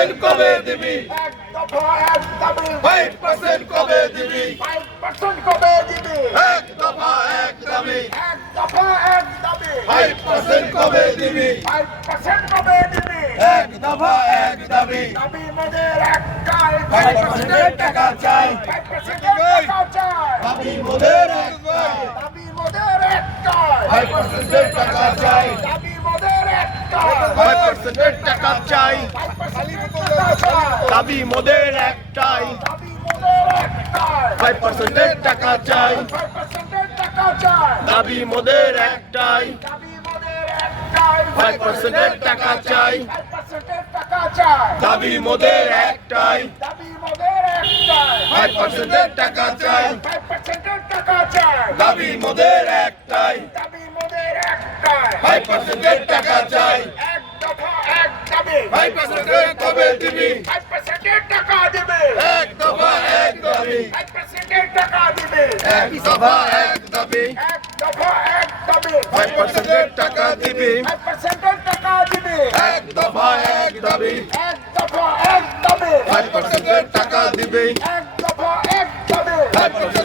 Percent কবে দিবি? Five percent কবে দিবি? এক দফা এক দাবি ফাইভ পার্সেন্ট কবে দিবি? এক দফা এক দাবি ফাইভ পার্সেন্টের টাকা চাই। টাকা চাই দাবি মোদের একটাই দাবি মোদের একটাই ফাইভ পার্সেন্টের টাকা চাই। দাবি মোদের একটাই ফাইভ পার্সেন্টের টাকা চাই। দাবি মোদের একটাই। ফাইভ পার্সেন্টের টাকা চাই। দাবি মোদের একটাই। ফাইভ পার্সেন্টের টাকা চাই। দাবি মোদের একটাই। ফাইভ পার্সেন্টের টাকা চাই। দাবি মোদের একটাই। ফাইভ পার্সেন্টের টাকা চাই। দাবি। কবে দিবি? ফাইভ পার্সেন্টের টাকা দিবে। এক দফা এক দাবি। টাকা দিবে। এক দফা এক দাবি। এক দফা এক দাবি। ফাইভ পার্সেন্টের টাকা দিবি। ফাইভ পার্সেন্টের টাকা দিবে। এক দফা এক দাবি। এক দফা এক দাবি। ফাইভ পার্সেন্টের টাকা দিবি। এক দফা এক দাবি।